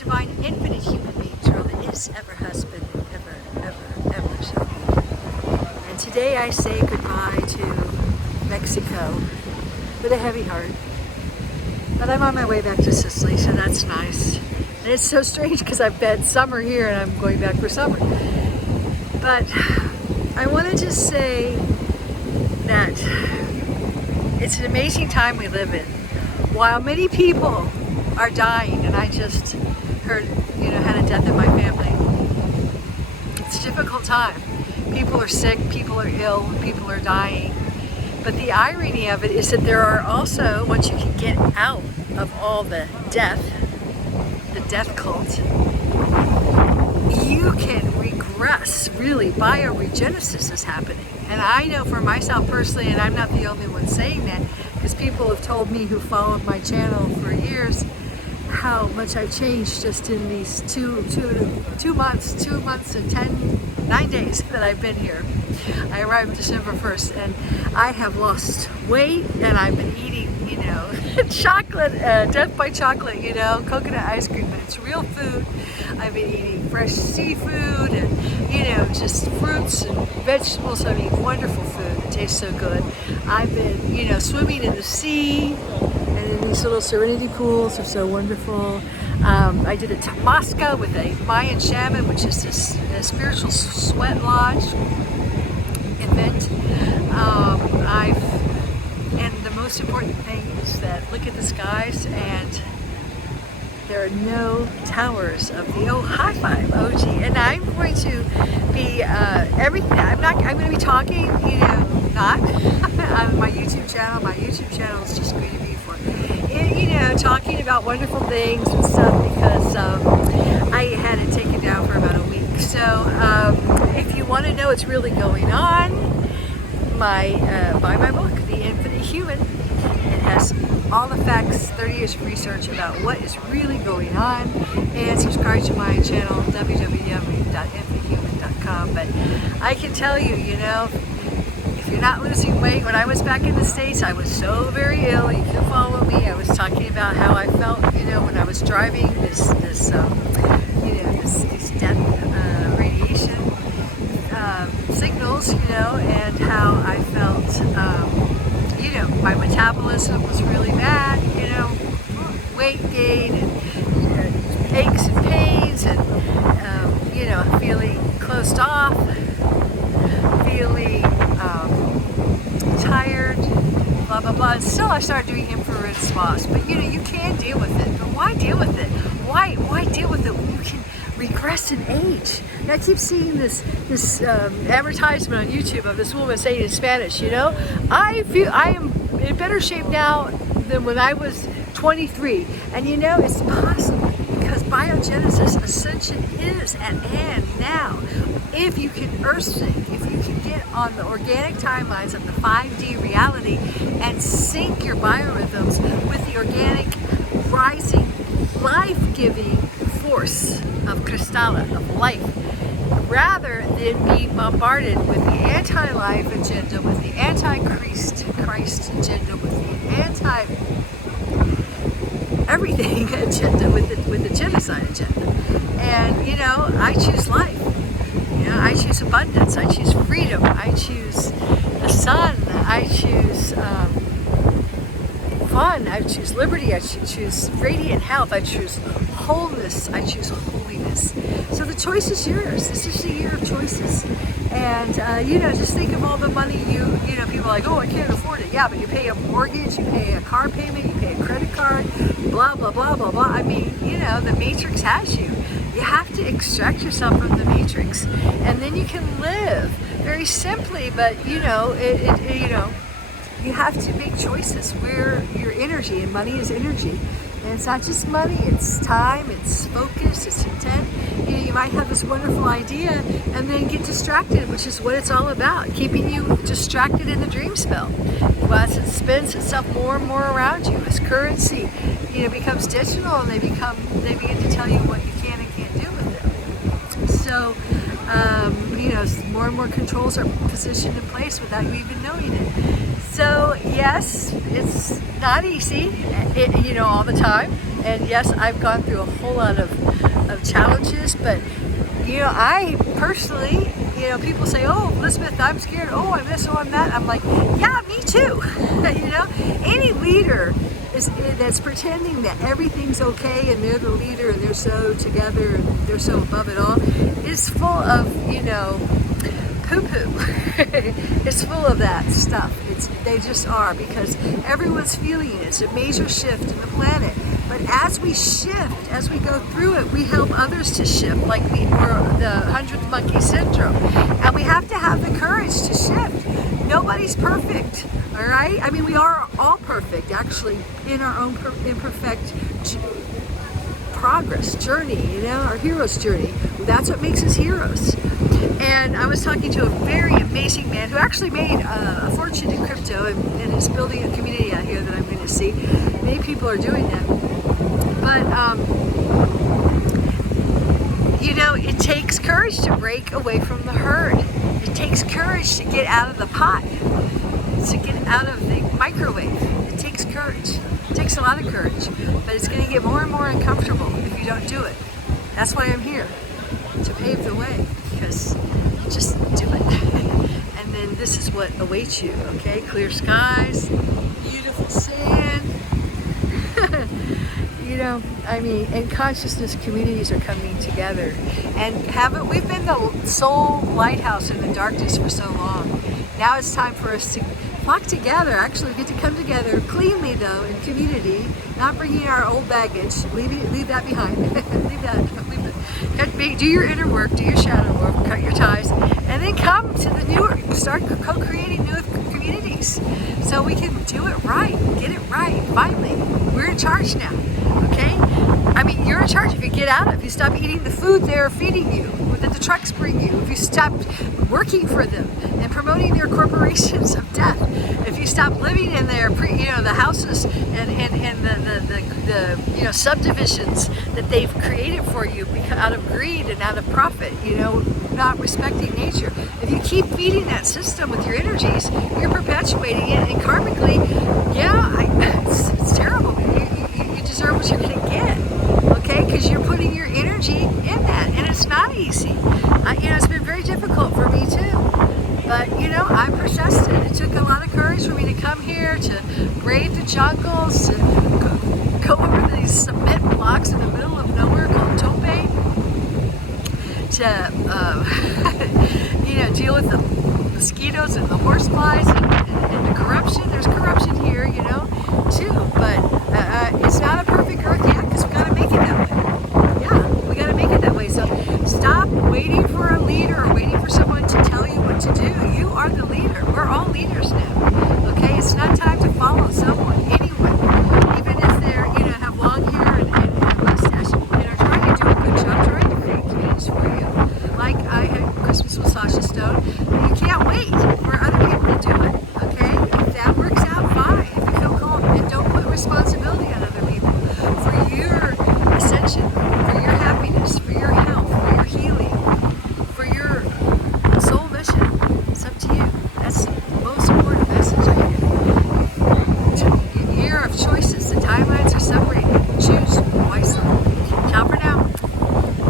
divine, infinite human beings, world that is, ever has been, ever shall be. And today I say goodbye to Mexico with a heavy heart. But I'm on my way back to Sicily, so that's nice. And it's so strange because I've had summer here and I'm going back for summer. But I want to just say that it's an amazing time we live in. While many people are dying, and I just heard, had a death in my family, it's a difficult time. People are sick, people are ill, people are dying. But the irony of it is that there are also, once you can get out of all the death cult, you can regress, really. Bioregenesis is happening. And I know for myself personally, and I'm not the only one saying that, because people have told me who followed my channel for years how much I've changed just in these two months and 9 days that I've been here. I arrived December 1st and I have lost weight, and I've been eating, chocolate, death by chocolate, coconut ice cream, but it's real food. I've been eating fresh seafood and, just fruits and vegetables. I mean, wonderful food. It tastes so good. I've been, swimming in the sea, and in these little serenity pools are so wonderful. I did a Tamasca with a Mayan shaman, which is this spiritual sweat lodge event. And the most important thing is that look at the skies, and there are no towers of the high five, OG. And I'm going to be everything. I'm going to be talking, not on my YouTube channel. My YouTube channel is just going to be for, talking about wonderful things and stuff, because I had it taken down for about a week. So if you want to know what's really going on, buy my book, The Infinite Human. It has all the facts, 30 years of research about what is really going on, and subscribe to my channel, www.infinitehuman.com. But I can tell you, if you're not losing weight, when I was back in the States, I was so very ill. You can follow me. I was talking about how I felt, when I was driving this death radiation signals, and how I felt, my metabolism was really bad, weight gain and aches and pains and, feeling closed off, feeling tired, blah, blah, blah. And still I started doing infrared spas. But, you can deal with it. But why deal with it? Why deal with it when you can regress in age? And I keep seeing this advertisement on YouTube of this woman saying in Spanish, I feel I am in better shape now than when I was 23. And it's possible, because biogenesis, ascension is at hand now. If you can earth sync, if you can get on the organic timelines of the 5D reality and sync your biorhythms with the organic, rising, life-giving force of Kristalla, of life, rather than be bombarded with the anti-life agenda, with the anti-Christ agenda, with the anti-everything agenda, with the genocide agenda. And, I choose life. I choose abundance. I choose freedom. I choose the sun. I choose fun. I choose liberty. I choose radiant health. I choose wholeness. I choose holiness. So the choice is yours. This is the year of choices. And, just think of all the money people are like, oh, I can't afford it. Yeah, but you pay a mortgage, you pay a car payment, you pay a credit card, blah, blah, blah, blah, blah. I mean, the matrix has you. You have to extract yourself from the matrix. And then you can live very simply, but, you have to make choices where your energy, and money is energy. And it's not just money, it's time, it's focus, it's intent. You might have this wonderful idea and then get distracted, which is what it's all about, keeping you distracted in the dream spell. As it spins itself more and more around you, as currency, becomes digital, and they begin to tell you what you can and can't do with it. So, more and more controls are positioned in place without you even knowing it. So yes, it's not easy, all the time. And yes, I've gone through a whole lot of challenges, but I personally, people say, oh, Elizabeth, I'm scared, oh, I'm this, oh, I'm that. I'm like, yeah, me too. Any leader that's pretending that everything's okay and they're the leader and they're so together and they're so above it all is full of, poo-poo. It's full of that stuff. They just are, because everyone's feeling it. It's a major shift in the planet. But as we shift, as we go through it, we help others to shift, like the 100th monkey syndrome. And we have to have the courage to shift. Nobody's perfect, all right? I mean, we are all perfect, actually, in our own imperfect progress, journey, our hero's journey. That's what makes us heroes. And I was talking to a very amazing man who actually made a fortune in crypto and is building a community out here that I'm going to see. Many people are doing that. But, it takes courage to break away from the herd. It takes courage to get out of the pot, to get out of the microwave. It takes courage. It takes a lot of courage. But it's going to get more and more uncomfortable if you don't do it. That's why I'm here, to pave the way, because just do it. And then this is what awaits you, okay? Clear skies, beautiful sand. And consciousness communities are coming together. And we've been the sole lighthouse in the darkness for so long. Now it's time for us to flock together. Actually, we get to come together cleanly, though, in community, not bringing our old baggage. Leave that behind. leave that. Do your inner work, do your shadow work, cut your ties, and then come to the newer, start co-creating new communities so we can do it right, get it right, finally. We're in charge now, okay? I mean, you're in charge if you get out of it. If you stop eating the food they're feeding you, that the trucks bring you, if you stop working for them and promoting their corporations of death, if you stop living in their the houses and the subdivisions that they've created for you out of greed and out of profit, not respecting nature. If you keep feeding that system with your energies, you're perpetuating it, and karmically, it's terrible. You deserve what you're going to get, okay? Because you're putting your energy in that, and it's not easy. It's been very difficult for me too. But, I persisted. It took a lot of courage for me to come here, to brave the jungles, to go over these cement blocks in the middle of nowhere called Tope, to, deal with the mosquitoes and the horseflies and the corruption. There's corruption here, too. But it's not a perfect earth yet, because we got to make it that way. Yeah, we got to make it that way. So stop waiting for a leader or waiting for someone to tell you what to do. You are the leader. We're all leaders now. Okay? It's not time to